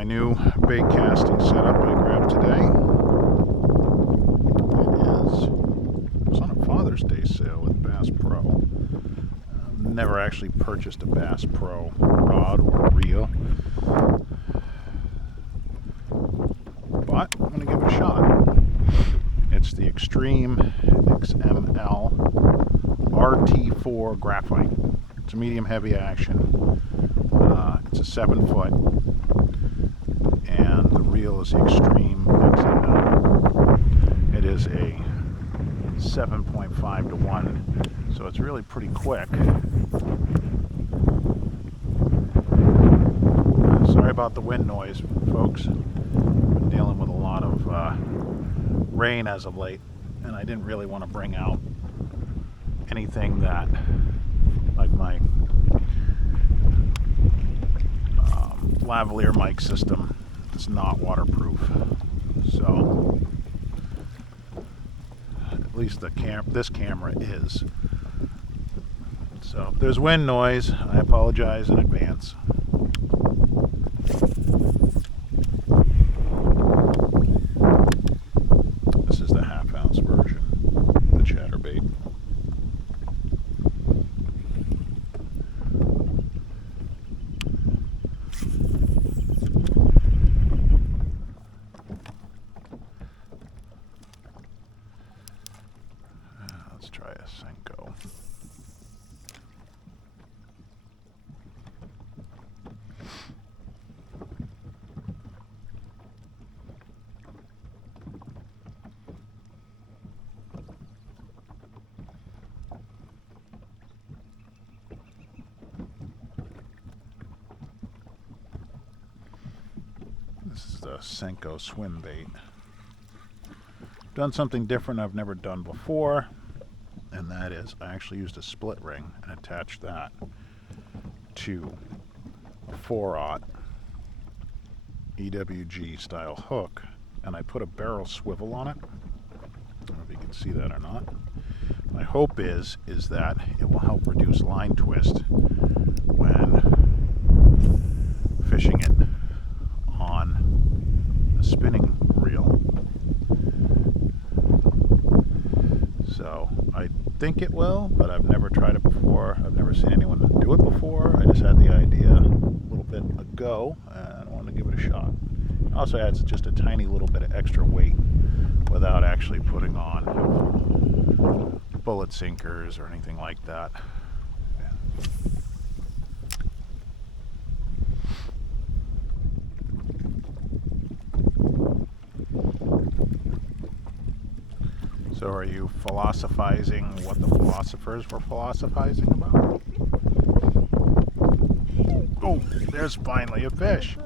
my new bait casting setup I grabbed today. It was on a Father's Day sale with Bass Pro. I've never actually purchased a Bass Pro rod or reel, but I'm going to give it a shot. It's the Extreme XML RT4 graphite. It's a medium heavy action. It's a 7 foot, and the reel is the Extreme XML. It is a 7.5 to 1, so it's really pretty quick. Sorry about the wind noise, folks. Been dealing with a lot of rain as of late, and I didn't really want to bring out anything that, like my lavalier mic system, it's not waterproof. So at least this camera is. So if there's wind noise, I apologize in advance. This is the half-ounce version, the chatterbait. Let's try a Senko. This is the Senko swim bait. Done something different I've never done before, and that is I actually used a split ring and attached that to a 4/0 EWG style hook, and I put a barrel swivel on it. I don't know if you can see that or not. My hope is that it will help reduce line twist when fishing it on a spinning reel. So I think it will, but I've never tried it before. I've never seen anyone do it before. I just had the idea a little bit ago and I wanted to give it a shot. It also adds just a tiny little bit of extra weight without actually putting on bullet sinkers or anything like that. So are you philosophizing what the philosophers were philosophizing about? Oh, there's finally a fish.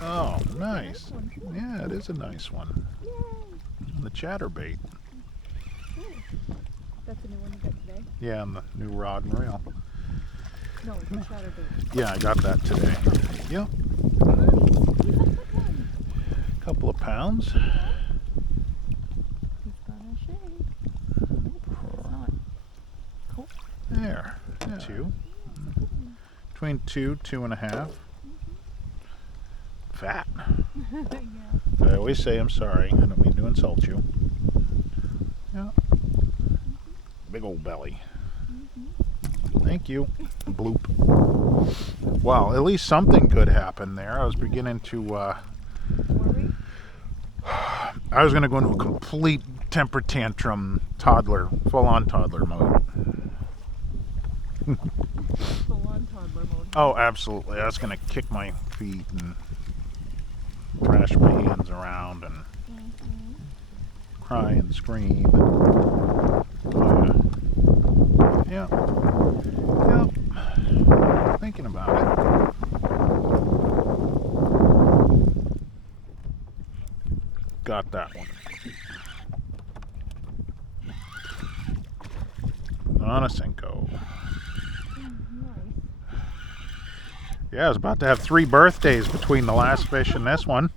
Oh, nice. Yeah, it is a nice one. The chatterbait. That's the new one you got today? Yeah, and the new rod and reel. No, it's the chatterbait. Yeah, I got that today. Yep. A couple of pounds. There, yeah. 2. Between 2.5. Fat. Yeah. I always say I'm sorry. I don't mean to insult you. Yeah. Big old belly. Thank you. Bloop. Well, at least something good happened there. I was beginning to I was going to go into a complete temper tantrum full-on toddler mode. Full-on toddler mode. Oh, absolutely. I was going to kick my feet and thrash my hands around and cry and scream. Yeah. Thinking about it. Got that one. On a Senko. Yeah, I was about to have 3 birthdays between the last fish and this one.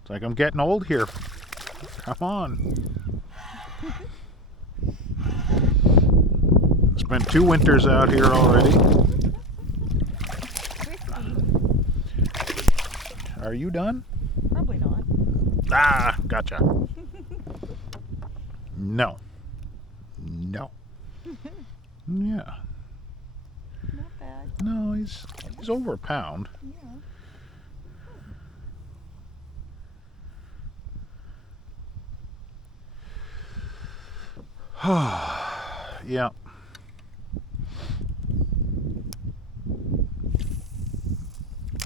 It's like I'm getting old here. Come on. Spent 2 winters out here already. Are you done? Probably not. Ah, gotcha. No. No. Yeah. Not bad. No, he's over a pound. Yeah. Yeah.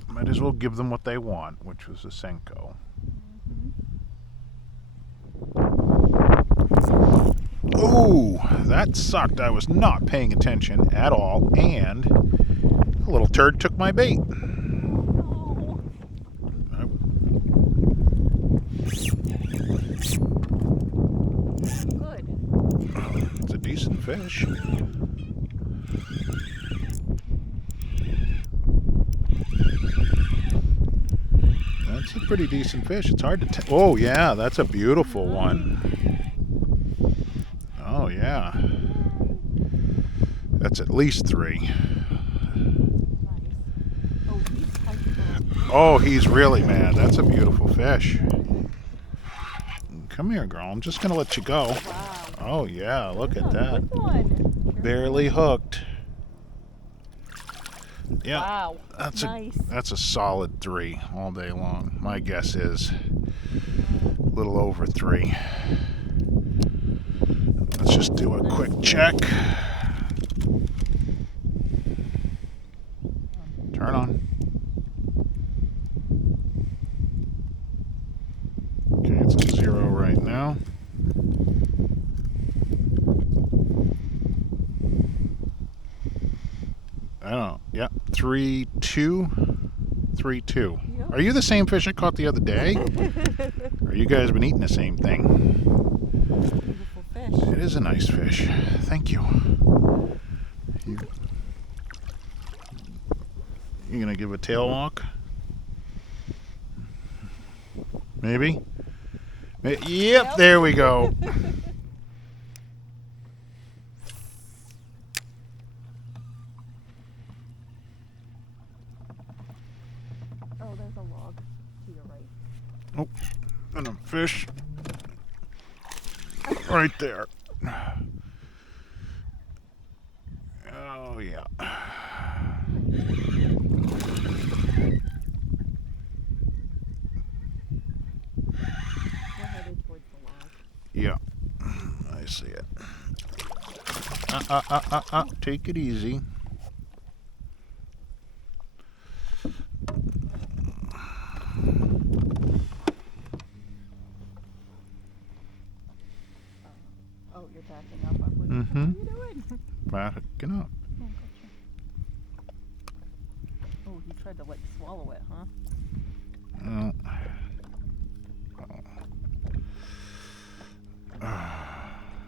Might as well give them what they want, which was a Senko. Oh, that sucked. I was not paying attention at all, and a little turd took my bait. Oh. Good. It's a decent fish. That's a pretty decent fish. It's hard to tell. Oh, yeah, that's a beautiful one. Oh, yeah. That's at least 3. Nice. Oh, he's hyper. Oh, he's really mad. That's a beautiful fish. Come here, girl. I'm just going to let you go. Wow. Oh, yeah, look at that. Good one. Barely hooked. Yeah. Wow. That's nice. That's a solid 3 all day long. My guess is a little over 3. Let's just do a quick check. Turn on. Okay, it's at 0 right now. I don't know. Yeah, 3-2. 3-2. Yep. Are you the same fish I caught the other day? Or you guys been eating the same thing? Beautiful fish. It is a nice fish. Thank you. You gonna give a tail walk? Maybe? Yep, there we go. Oh, there's a log to your right. Oh, and a fish right there. Oh, yeah. We're headed towards the log. Yeah, I see it. Take it easy. Oh, you're backing up. I'm like, Mm-hmm. what are you doing? Backing up. Oh, gotcha. Oh, he tried to like swallow it, huh? Oh.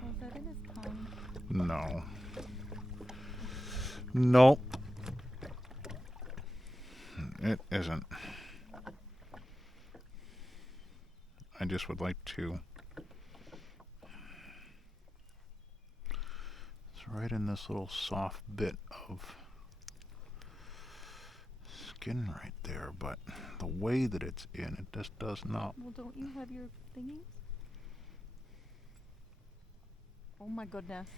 Was that in his tongue? No. Nope. It isn't. I just would like to. It's right in this little soft bit of skin right there, but the way that it's in, it just does not. Well, don't you have your thingy? Oh my goodness.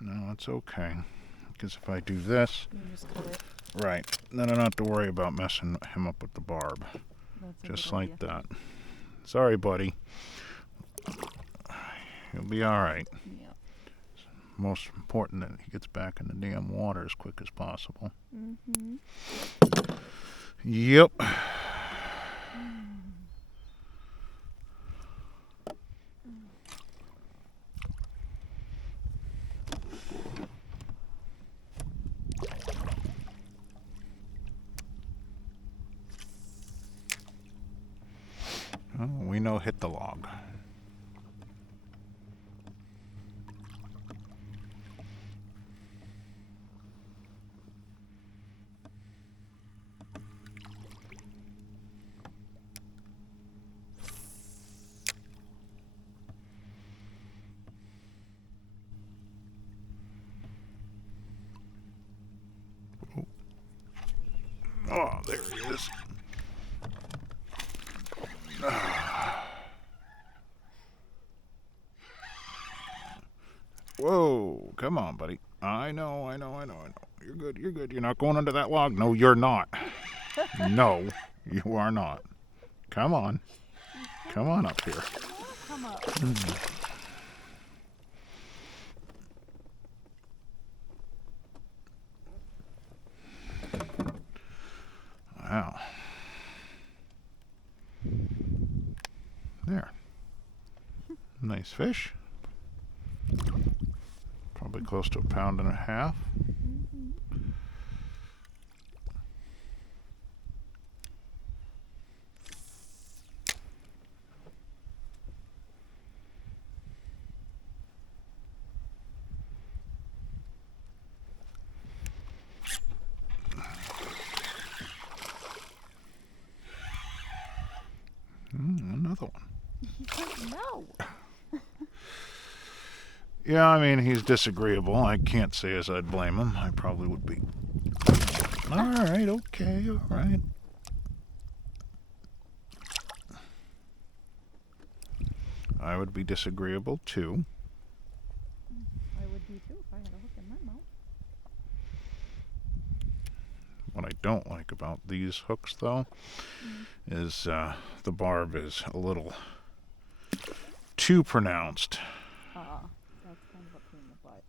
No, it's okay. Because if I do this, You can just cut it. right, then I don't have to worry about messing him up with the barb. That's a Just good like idea. that. Sorry, buddy. He'll be alright. Yeah. Most important that he gets back in the damn water as quick as possible. Mm-hmm. Yep. Oh, we know hit the log. Oh, there he is. Whoa, come on, buddy. I know. You're good, You're not going under that log. No, you're not. No, you are not. Come on. Come on up here. Come up. Wow. There. Nice fish. Probably close to 1.5 pounds. Another one. He said no. Yeah, I mean, he's disagreeable. I can't say as I'd blame him. I probably would be. All right, okay, all right. I would be disagreeable too. I would be too if I had a hook in my mouth. What I don't like about these hooks, though, is the barb is a little too pronounced. That's kind of a pain in the butt.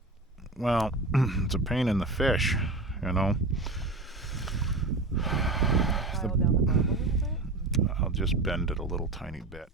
Well, it's a pain in the fish, you know. Dial down the barb a little bit. I'll just bend it a little tiny bit.